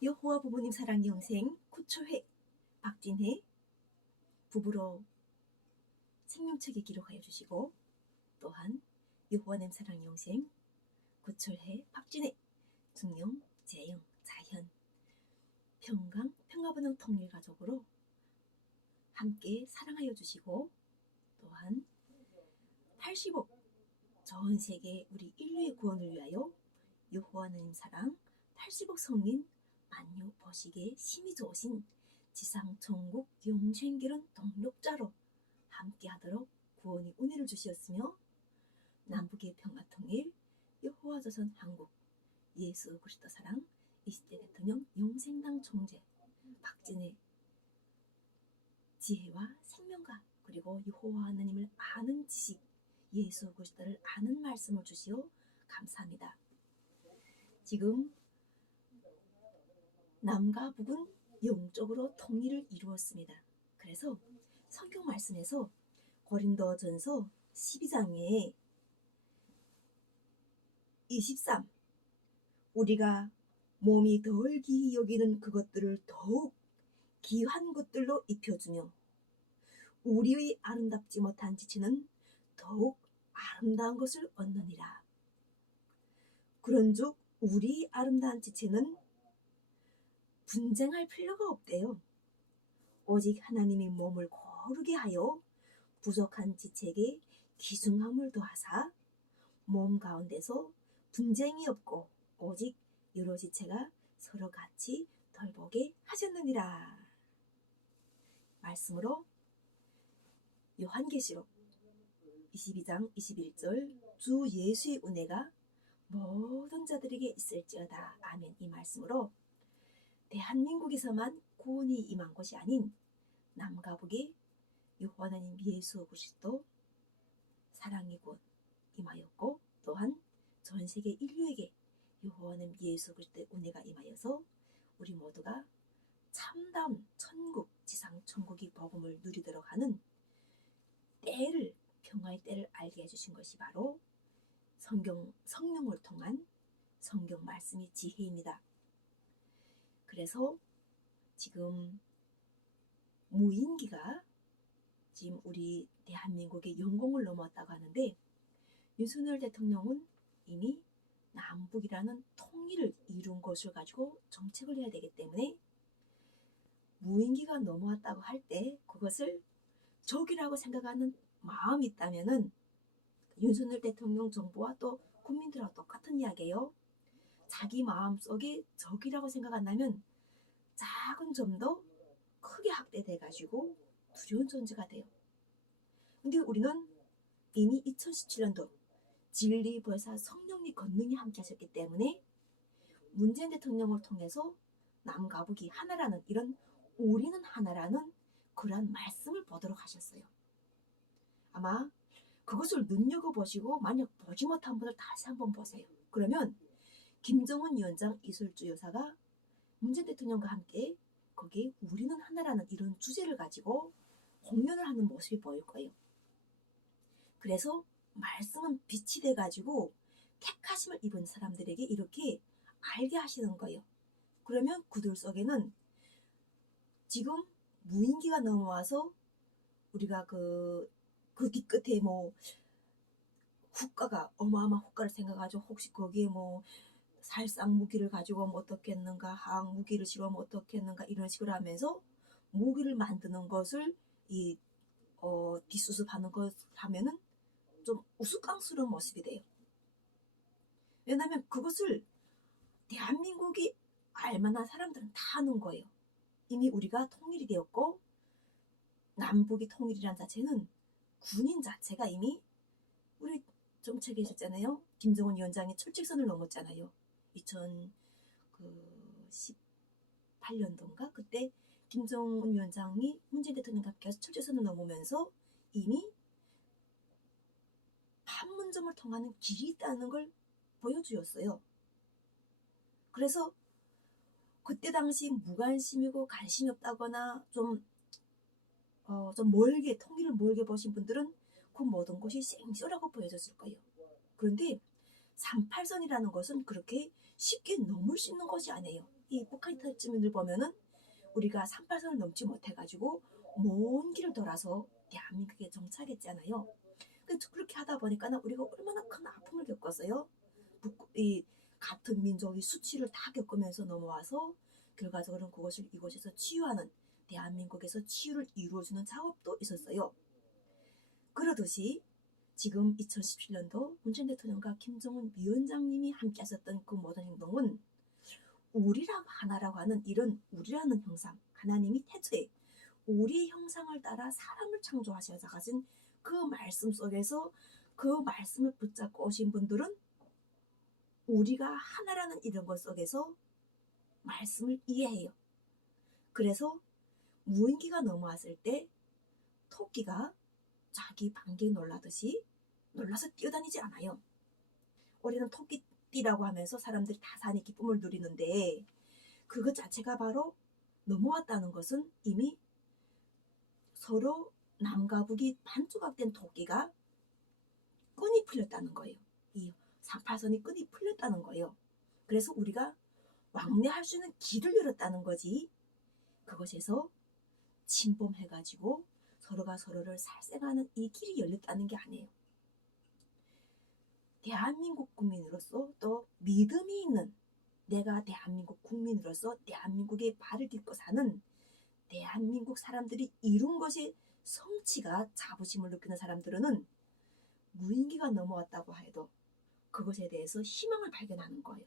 여호와 부모님 사랑 영생 9초회 박진혜 부부로 생명책에 기록하여 주시고, 또한 여호와님 사랑 영생 구철회 박진혜 중령 재영 자현 평강 평화번영 통일가족으로 함께 사랑하여 주시고, 또한 80억 전 세계 우리 인류의 구원을 위하여 여호와 하나님 사랑 80억 성인 만유 보시기에 심히 좋으신 지상천국 영생길은 동력자로 함께하도록 구원의 은혜를 주시었으며, 남북의 평화통일 여호와 조선 한국 예수 그리스도 사랑 20대 대통령 영생당 총재 박진혜 지혜와 생명과 그리고 여호와 하나님을 아는 지식, 예수 그리스도를 아는 말씀을 주시어 감사합니다. 지금 남과 북은 영적으로 통일을 이루었습니다. 그래서 성경 말씀에서 고린도전서 12장에 23 우리가 몸이 덜 귀히 여기는 그것들을 더욱 귀한 것들로 입혀주며 우리의 아름답지 못한 지체는 더욱 아름다운 것을 얻느니라. 그런즉 우리 아름다운 지체는 분쟁할 필요가 없대요. 오직 하나님이 몸을 거룩게 하여 부족한 지체에게 귀중함을 더하사 몸 가운데서 분쟁이 없고 오직 여러 지체가 서로 같이 돌보게 하셨느니라. 말씀으로 요한계시록 22장 21절 주 예수의 은혜가 모든 자들에게 있을지어다. 아멘. 이 말씀으로 대한민국에서만 구원이 임한 것이 아닌 남과 북에 여호와 하나님 예수 그리스도 사랑의 구원 임하였고, 또한 전 세계 인류에게 여호와 하나님 예수 그리스도의 은혜가 임하여서 우리 모두가 참다운 천국 지상 천국의 복음을 누리도록 하는 때를, 평화의 때를 알게 해주신 것이 바로 성령을 통한 성경 말씀의 지혜입니다. 그래서 지금 무인기가 지금 우리 대한민국의 영공을 넘었다고 하는데, 윤석열 대통령은 이미 남북이라는 통일을 이룬 것을 가지고 정책을 해야 되기 때문에 무인기가 넘어왔다고 할 때 그것을 적이라고 생각하는 마음이 있다면은 윤석열 대통령 정부와 또 국민들하고 똑같은 이야기예요. 자기 마음속에 적이라고 생각한다면 작은 점도 크게 확대돼가지고 두려운 존재가 돼요. 근데 우리는 이미 2017년도 진리, 보혜사, 성령의 권능이 함께 하셨기 때문에 문재인 대통령을 통해서 남과 북이 하나라는, 이런 우리는 하나라는 그러한 말씀을 보도록 하셨어요. 아마 그것을 눈여겨보시고 만약 보지 못한 분들 다시 한번 보세요. 그러면 김정은 위원장, 이술주 여사가 문재인 대통령과 함께 거기에 우리는 하나라는 이런 주제를 가지고 공연을 하는 모습이 보일 거예요. 그래서 말씀은 빛이 돼가지고 택하심을 입은 사람들에게 이렇게 알게 하시는 거예요. 그러면 그들 속에는 지금 무인기가 넘어와서 우리가 그 뒤끝에 뭐 후가가 어마어마한 후가를 생각하죠. 혹시 거기에 뭐 살상 무기를 가지고 오면 어떻겠는가, 항 무기를 실으면 어떻겠는가, 이런 식으로 하면서 무기를 만드는 것을 뒷수습하는 것 하면은 좀 우스꽝스러운 모습이 돼요. 왜냐하면 그것을 대한민국이 알만한 사람들은 다 아는 거예요. 이미 우리가 통일이 되었고, 남북이 통일이란 자체는 군인 자체가 이미 우리 정책에 있었잖아요. 김정은 위원장이 철책선을 넘었잖아요. 2018년도인가 그때 김정은 위원장이 문재인 대통령과 계속 철책선을 넘으면서 이미 판문점을 통하는 길이 있다는 걸 보여주었어요. 그래서 그때 당시 무관심이고 관심이 없다거나 좀 멀게, 통일을 멀게 보신 분들은 그 모든 것이 생쇼라고 보여졌을 거예요. 그런데 38선이라는 것은 그렇게 쉽게 넘을 수 있는 것이 아니에요. 이 북한 탈주민들 보면은 우리가 38선을 넘지 못해가지고 먼 길을 돌아서 대한민국에 정착했잖아요. 그렇게 하다 보니까 우리가 얼마나 큰 아픔을 겪었어요. 이 같은 민족이 수치를 다 겪으면서 넘어와서 결과적으로는 그것을 이곳에서 치유하는, 대한민국에서 치유를 이루어주는 작업도 있었어요. 그러듯이 지금 2017년도 문재인 대통령과 김정은 위원장님이 함께 하셨던 그 모든 행동은 우리라고 하나라고 하는 이런 우리라는 형상, 하나님이 태초에 우리의 형상을 따라 사람을 창조하셔서 가진 그 말씀 속에서 그 말씀을 붙잡고 오신 분들은 우리가 하나라는 이런 것 속에서 말씀을 이해해요. 그래서 무인기가 넘어왔을 때 토끼가 자기 반기에 놀라듯이 놀라서 뛰어다니지 않아요. 우리는 토끼띠라고 하면서 사람들이 다 산의 기쁨을 누리는데 그것 자체가 바로 넘어왔다는 것은 이미 서로 남과 북이 반조각된 토끼가 끈이 풀렸다는 거예요. 이 38선이 끈이 풀렸다는 거예요. 그래서 우리가 왕래할 수 있는 길을 열었다는 거지, 그것에서 침범해가지고 서로가 서로를 살생하는 이 길이 열렸다는 게 아니에요. 대한민국 국민으로서 또 믿음이 있는, 내가 대한민국 국민으로서 대한민국의 발을 딛고 사는 대한민국 사람들이 이룬 것이 성취가 자부심을 느끼는 사람들은 무인기가 넘어왔다고 해도 그것에 대해서 희망을 발견하는 거예요.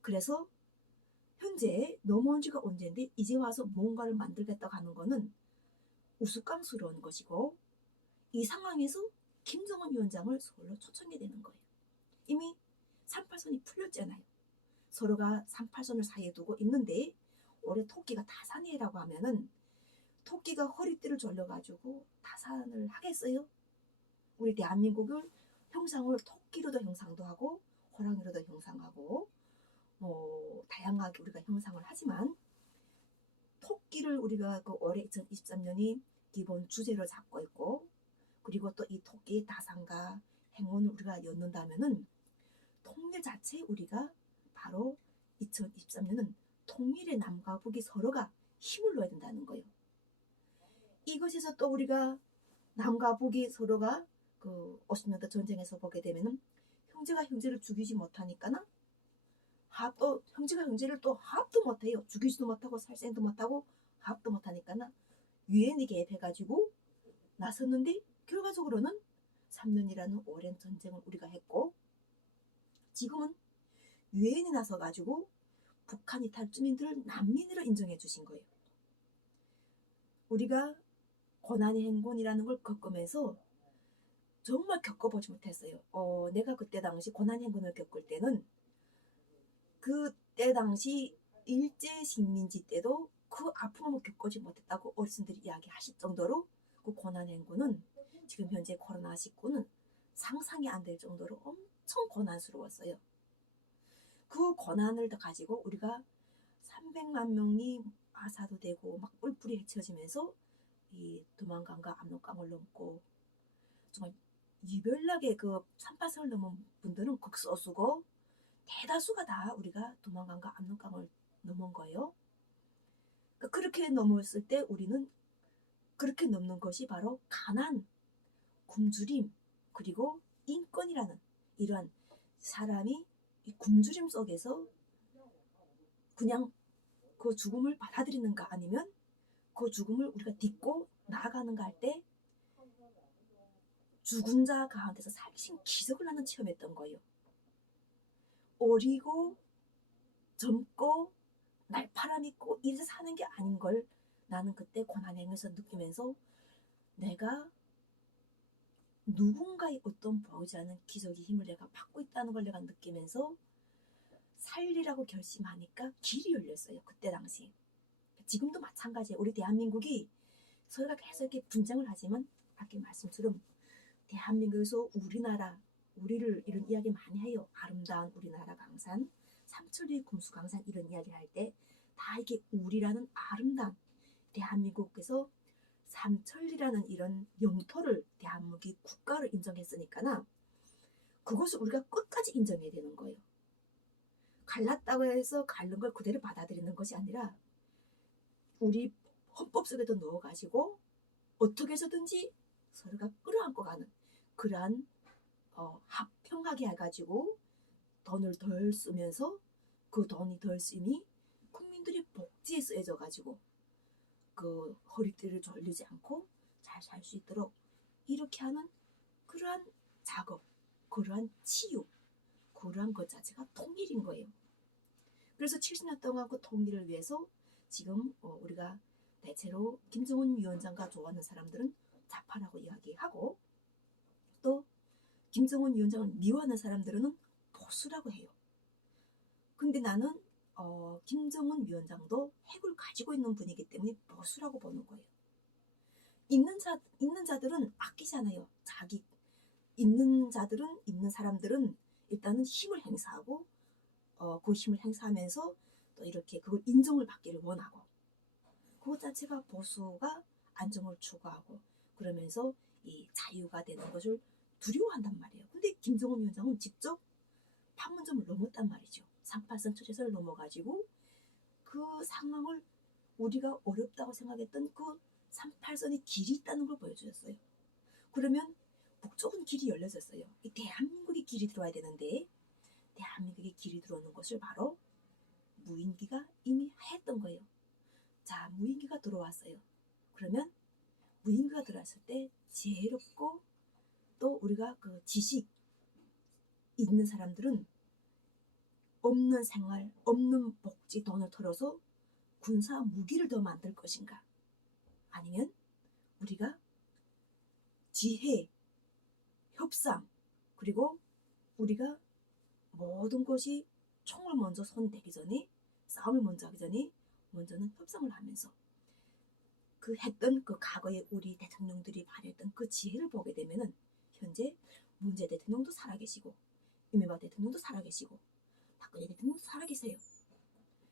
그래서 현재 넘어온 지가 언젠데 이제 와서 뭔가를 만들겠다고 하는 거는 우스꽝스러운 것이고, 이 상황에서 김정은 위원장을 서울로 초청하게 되는 거예요. 이미 38선이 풀렸잖아요. 서로가 38선을 사이에 두고 있는데 올해 토끼가 타산이라고 하면은 토끼가 허리띠를 졸려가지고 타산을 하겠어요? 우리 대한민국을 형상을 토끼로도 형상도 하고 호랑이로도 형상하고 다양하게 우리가 형상을 하지만 토끼를 우리가 그 올해 2023년이 기본 주제로 잡고 있고, 그리고 또 이 토끼의 다산과 행운을 우리가 엮는다면은 통일 자체 우리가 바로 2023년은 통일의 남과 북이 서로가 힘을 놓아야 된다는 거예요. 이것에서 또 우리가 남과 북이 서로가 그 50년대 전쟁에서 보게 되면은 형제가 형제를 죽이지 못하니까는 또 형제가 형제를 또 합도 못해요. 죽이지도 못하고 살생도 못하고 합도 못하니까는 유엔이 개입해가지고 나섰는데 결과적으로는 3년이라는 오랜 전쟁을 우리가 했고, 지금은 유엔이 나서가지고 북한 이탈 주민들을 난민으로 인정해 주신 거예요. 우리가 고난의 행군이라는 걸 겪으면서 정말 겪어보지 못했어요. 내가 그때 당시 고난의 행군을 겪을 때는 그때 당시 일제식민지 때도 그 아픔을 겪지 못했다고 어르신들이 이야기하실 정도로 그 고난의 행군은 지금 현재 코로나19는 상상이 안 될 정도로 엄청 고난스러웠어요. 그 고난을 가지고 우리가 300만 명이 아사도 되고 막 뿔뿔이 헤쳐지면서 이 두만강과 압록강을 넘고 정말 유별나게 그 38선을 넘은 분들은 극소수고 대다수가 다 우리가 두만강과 압록강을 넘은 거예요. 그러니까 그렇게 넘었을 때 우리는 그렇게 넘는 것이 바로 가난, 굶주림, 그리고 인권이라는 이러한 사람이 이 굶주림 속에서 그냥 그 죽음을 받아들이는가 아니면 그 죽음을 우리가 딛고 나아가는가 할 때 죽은 자 가운데서 살신 기적을 나는 체험했던 거예요. 어리고 젊고 날파람 있고 이래서 사는 게 아닌 걸 나는 그때 고난행에서 느끼면서 내가 누군가의 어떤 보이지 않는 기적의 힘을 내가 받고 있다는 걸 내가 느끼면서 살리라고 결심하니까 길이 열렸어요. 그때 당시. 지금도 마찬가지예요. 우리 대한민국이 서로가 계속 이렇게 분쟁을 하지만 아까 말씀처럼 대한민국에서 우리나라, 우리를 이런 이야기 많이 해요. 아름다운 우리나라 강산, 삼천리 금수 강산 이런 이야기 할 때 다 이게 우리라는 아름다운 대한민국에서 삼천리라는 이런 영토를 대한민국이 국가를 인정했으니까나 그것을 우리가 끝까지 인정해야 되는 거예요. 갈랐다고 해서 갈른 걸 그대로 받아들이는 것이 아니라 우리 헌법 속에도 넣어가지고 어떻게 해서든지 서로가 끌어안고 가는 그러한 합평하게 해가지고 돈을 덜 쓰면서 그 돈이 덜 쓰니 국민들이 복지에 쓰여져가지고 그 허리띠를 졸리지 않고 잘 살 수 있도록 이렇게 하는 그러한 작업, 그러한 치유, 그러한 것 자체가 통일인 거예요. 그래서 70년 동안 그 통일을 위해서 지금 우리가 대체로 김정은 위원장과 좋아하는 사람들은 좌파라고 이야기하고 또 김정은 위원장을 미워하는 사람들은 보수라고 해요. 근데 나는 김정은 위원장도 핵을 가지고 있는 분이기 때문에 보수라고 보는 거예요. 있는 자들은 아끼잖아요. 자기 있는 사람들은 일단은 힘을 행사하고 그 힘을 행사하면서 또 이렇게 그걸 인정을 받기를 원하고 그것 자체가 보수가 안정을 추구하고 그러면서 이 자유가 되는 것을 두려워한단 말이에요. 근데 김정은 위원장은 직접 판문점을 넘었단 말이죠. 38선 초제선을 넘어가지고 그 상황을 우리가 어렵다고 생각했던 그 38선의 길이 있다는 걸 보여주셨어요. 그러면 북쪽은 길이 열려졌어요. 이 대한민국의 길이 들어와야 되는데 대한민국의 길이 들어오는 것을 바로 무인기가 이미 했던 거예요. 자, 무인기가 들어왔어요. 그러면 무인기가 들어왔을 때 지혜롭고 또 우리가 그 지식 있는 사람들은 없는 생활, 없는 복지 돈을 털어서 군사 무기를 더 만들 것인가? 아니면 우리가 지혜, 협상, 그리고 우리가 모든 것이 총을 먼저 손대기 전에 싸움을 먼저 하기 전에 먼저는 협상을 하면서 그 했던 그 과거에 우리 대통령들이 발휘했던 그 지혜를 보게 되면은 현재 문재 대통령도 살아계시고 이명박 대통령도 살아계시고 박근혜 대통령도 살아계세요.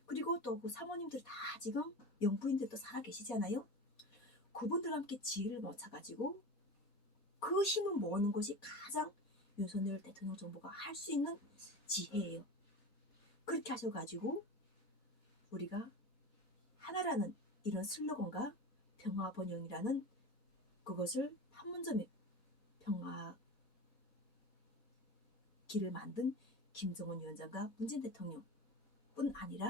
그리고 또 그 사모님들 다 지금 영부인들도 살아계시잖아요. 그분들과 함께 지혜를 모아가지고 그 힘을 모으는 것이 가장 윤석열 대통령 정부가 할 수 있는 지혜예요. 그렇게 하셔가지고 우리가 하나라는 이런 슬로건과 평화번영이라는 그것을 판문점에 평화 길을 만든 김정은 위원장과 문재인 대통령뿐 아니라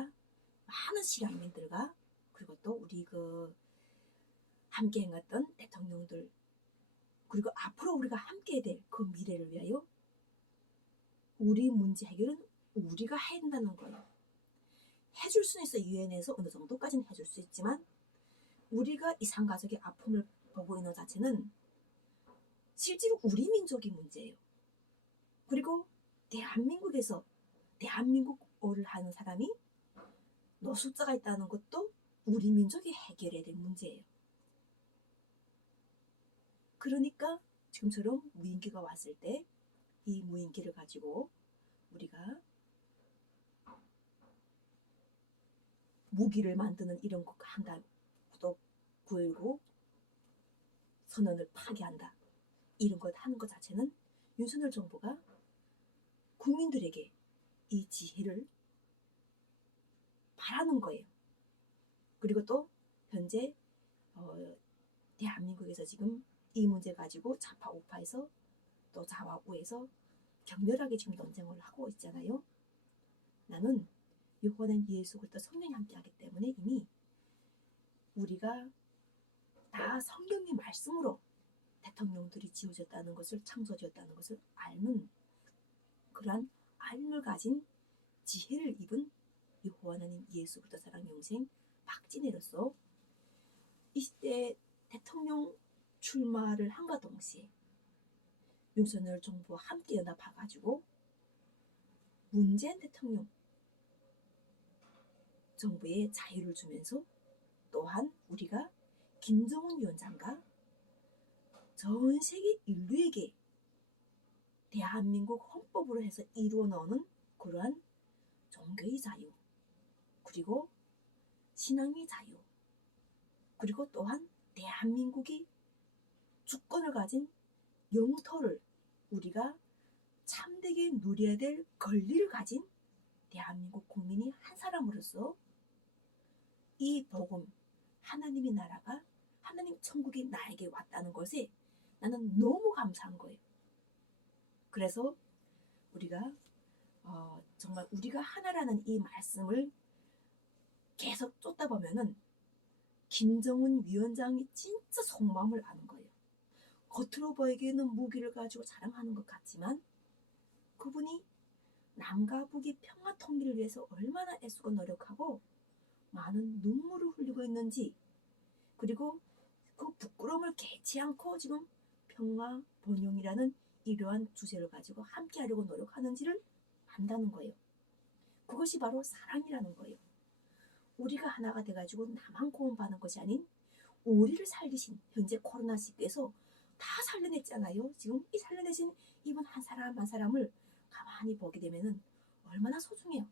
많은 실향민들과 그리고 또 우리 그 함께 행했던 대통령들 그리고 앞으로 우리가 함께 될 그 미래를 위하여 우리 문제 해결은 우리가 해야 한다는 거예요. 해줄 수는 있어. 유엔에서 어느 정도까지는 해줄 수 있지만 우리가 이산가족의 아픔을 보고 있는 자체는 실제로 우리 민족의 문제예요. 그리고 대한민국에서 대한민국어를 하는 사람이 노숙자가 있다는 것도 우리 민족이 해결해야 될 문제예요. 그러니까 지금처럼 무인기가 왔을 때 이 무인기를 가지고 우리가 무기를 만드는 이런 거 한다. 또 9.19 선언을 파기한다. 이런 것 하는 것 자체는 윤석열 정부가 국민들에게 이 지혜를 바라는 거예요. 그리고 또 현재 대한민국에서 지금 이 문제 가지고 좌파 우파에서 또 좌와 우에서 격렬하게 지금 논쟁을 하고 있잖아요. 나는 유호는 예수 그리스도 성령이 함께하기 때문에 이미 우리가 다 성경의 말씀으로 대통령들이 지어졌다는 것을 창조되었다는 것을 알는 그러한 알을 가진 지혜를 입은 여호와 하나님 예수 그리스도 사랑 영생 박진애로서 이 시대 대통령 출마를 한과 동시에 윤석열 정부와 함께 연합해가지고 문재인 대통령 정부에 자유를 주면서 또한 우리가 김정은 위원장과 전 세계 인류에게 대한민국 헌법으로 해서 이루어 나오는 그러한 종교의 자유 그리고 신앙의 자유 그리고 또한 대한민국이 주권을 가진 영토를 우리가 참되게 누려야 될 권리를 가진 대한민국 국민이 한 사람으로서 이 복음, 하나님의 나라가, 하나님 천국이 나에게 왔다는 것에 나는 너무 감사한 거예요. 그래서 우리가 정말 우리가 하나라는 이 말씀을 계속 쫓다 보면은 김정은 위원장이 진짜 속마음을 아는 거예요. 겉으로 보이기에는 무기를 가지고 자랑하는 것 같지만 그분이 남과 북의 평화 통일을 위해서 얼마나 애쓰고 노력하고 많은 눈물을 흘리고 있는지, 그리고 그 부끄러움을 개치 않고 지금 평화 번영이라는 이러한 주제를 가지고 함께 하려고 노력하는지를 안다는 거예요. 그것이 바로 사랑이라는 거예요. 우리가 하나가 돼가지고 나만 구원받는 것이 아닌 우리를 살리신 현재 코로나 시대에서 다 살려냈잖아요. 지금 이 살려내신 이분 한 사람 한 사람을 가만히 보게 되면은 얼마나 소중해요.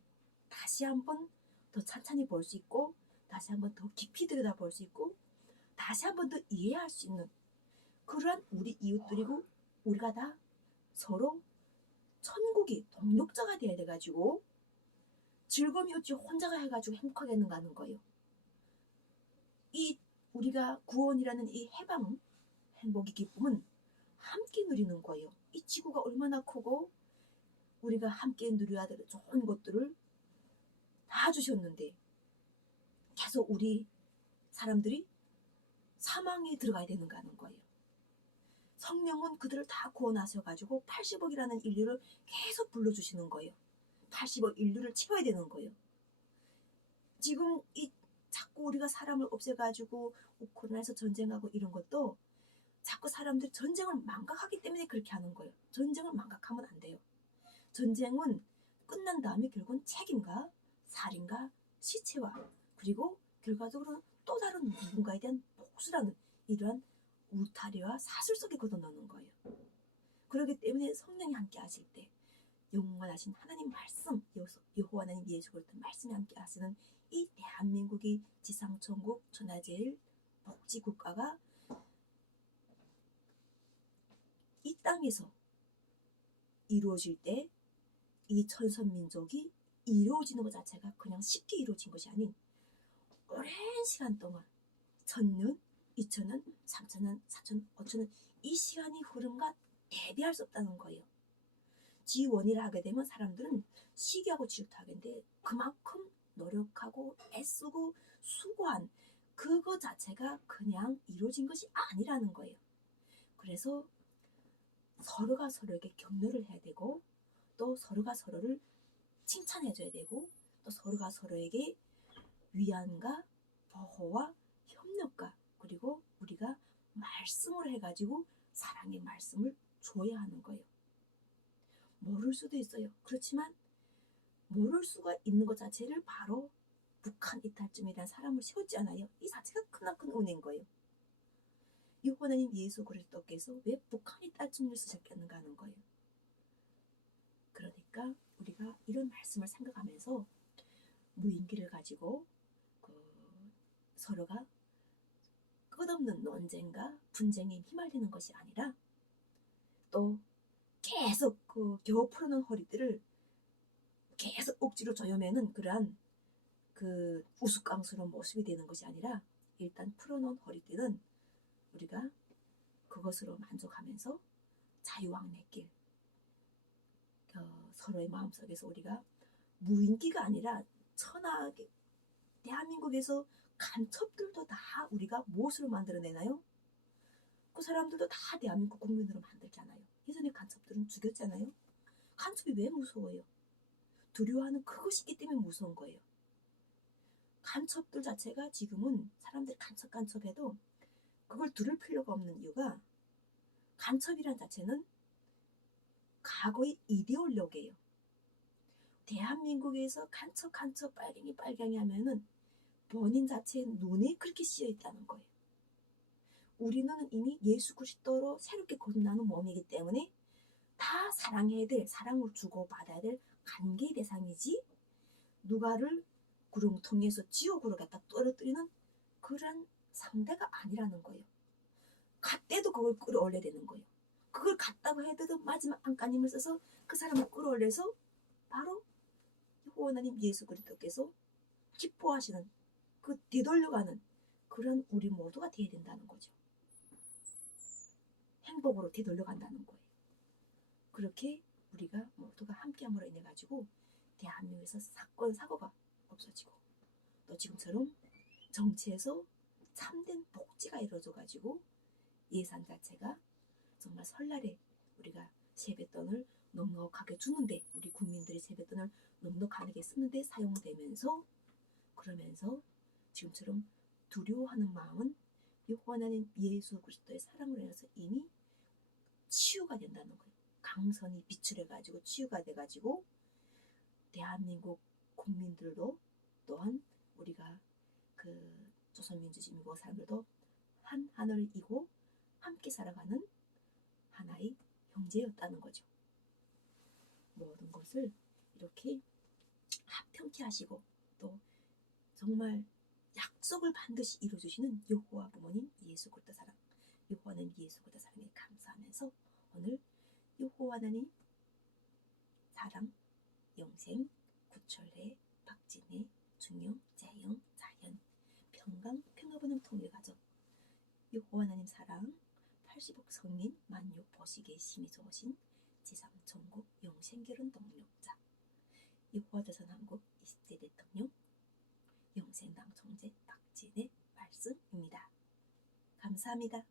다시 한번 더 찬찬히 볼 수 있고, 다시 한번 더 깊이 들여다볼 수 있고, 다시 한번 더 이해할 수 있는 그러한 우리 이웃들이고, 우리가 다 서로 천국이 동력자가 돼야 돼가지고 즐거움이 어찌 혼자가 해가지고 행복하게 하는 거예요. 이 우리가 구원이라는 이 해방, 행복의 기쁨은 함께 누리는 거예요. 이 지구가 얼마나 크고 우리가 함께 누려야 될 좋은 것들을 다 주셨는데 계속 우리 사람들이 사망에 들어가야 되는가 하는 거예요. 성령은 그들을 다 구원하셔가지고 80억이라는 인류를 계속 불러주시는 거예요. 80억 인류를 채워야 되는 거예요. 지금 이 자꾸 우리가 사람을 없애가지고 우크라이나에서 전쟁하고 이런 것도 자꾸 사람들이 전쟁을 망각하기 때문에 그렇게 하는 거예요. 전쟁을 망각하면 안 돼요. 전쟁은 끝난 다음에 결국은 책임과 살인과 시체와 그리고 결과적으로 또 다른 누군가에 대한 복수라는 이러한 울타리와 사슬 속에 걷어넣는 거예요. 그렇기 때문에 성령이 함께 하실 때 영원하신 하나님 말씀, 여호와 하나님 예수 그리스도 말씀이 함께 하시는 이 대한민국이 지상천국 천하제일 복지국가가 이 땅에서 이루어질 때 이 천선민족이 이루어지는 것 자체가 그냥 쉽게 이루어진 것이 아닌 오랜 시간 동안 1000년, 2000년, 3000년, 4000년, 5000년 이 시간이 흐름과 대비할 수 없다는 거예요. 지원이라 하게 되면 사람들은 시기하고 질투하겠는데 그만큼 노력하고 애쓰고 수고한 그거 자체가 그냥 이루어진 것이 아니라는 거예요. 그래서 서로가 서로에게 격려를 해야 되고 또 서로가 서로를 칭찬해줘야 되고 또 서로가 서로에게 위안과 보호와 협력과 그리고 우리가 말씀으로 해가지고 사랑의 말씀을 줘야 하는 거예요. 모를 수도 있어요. 그렇지만 모를 수가 있는 것 자체를 바로 북한 이탈쯤이라는 사람을 세웠잖아요. 이 자체가 크나큰 은혜인 거예요. 여호와 하나님 예수 그리스도께서 왜 북한 이탈쯤을 쓰셨겠는가 하는 거예요. 그러니까 우리가 이런 말씀을 생각하면서 무인기를 가지고 서로가 끝없는 논쟁과 분쟁에 휘말리는 것이 아니라 또 계속 겨우 풀어놓은 허리띠를 계속 억지로 조여매는 그러한 우스꽝스러운 모습이 되는 것이 아니라 일단 풀어놓은 허리띠는 우리가 그것으로 만족하면서 자유왕래길 서로의 마음속에서 우리가 무인기가 아니라 천하게 대한민국에서 간첩들도 다 우리가 무엇으로 만들어내나요? 그 사람들도 다 대한민국 국민으로 만들잖아요. 예전에 간첩들은 죽였잖아요. 간첩이 왜 무서워요? 두려워하는 그것이 있기 때문에 무서운 거예요. 간첩들 자체가 지금은 사람들이 간첩해도 그걸 두를 필요가 없는 이유가 간첩이란 자체는 과거의 이데올로기예요. 대한민국에서 간첩 빨갱이 하면은 본인 자체의 눈에 그렇게 씌여 있다는 거예요. 우리는 이미 예수 그리스도로 새롭게 거듭나는 몸이기 때문에 다 사랑해야 될, 사랑을 주고 받아야 될 관계의 대상이지 누가를 구렁텅이에서 지옥으로 갖다 떨어뜨리는 그런 상대가 아니라는 거예요. 갓때도 그걸 끌어올려야 되는 거예요. 그걸 갔다고 해도 마지막 안간힘을 써서 그 사람을 끌어올려서 바로 여호와 하나님 예수 그리스도께서 기뻐하시는 그 되돌려가는 그런 우리 모두가 되어야 된다는 거죠. 행복으로 되돌려간다는 거예요. 그렇게 우리가 모두가 함께함으로 인해 가지고 대한민국에서 사건 사고가 없어지고 또 지금처럼 정치에서 참된 복지가 이루어져 가지고 예산 자체가 정말 설날에 우리가 세뱃돈을 넉넉하게 주는데 우리 국민들이 세뱃돈을 넉넉하게 쓰는데 사용되면서 그러면서 지금처럼 두려워하는 마음은 여호와 하나님 예수 그리스도의 사랑으로 인해서 이미 치유가 된다는 거예요. 강선이 비출해가지고 치유가 돼가지고 대한민국 국민들도 또한 우리가 그 조선민주주의국 사람들도 한 하늘을 이고 함께 살아가는 하나의 형제였다는 거죠. 모든 것을 이렇게 합평케 하시고 또 정말 약속을 반드시 이루어주시는 여호와 부모님 예수 그리스도 사랑, 여호와는 예수 그리스도 사랑에 감사하면서 오늘 여호와 하나님 사랑, 영생, 구철회, 박진혜, 준영, 재영, 자연, 평강, 평화번영 통일가족, 여호와 하나님 사랑, 80억 성민 만육 보시기에 심히 좋으신 지상 전국 영생결혼 동력자, 여호와 대선 한국 20대 대통령, 영생당 총재 박진혜 말씀입니다. 감사합니다.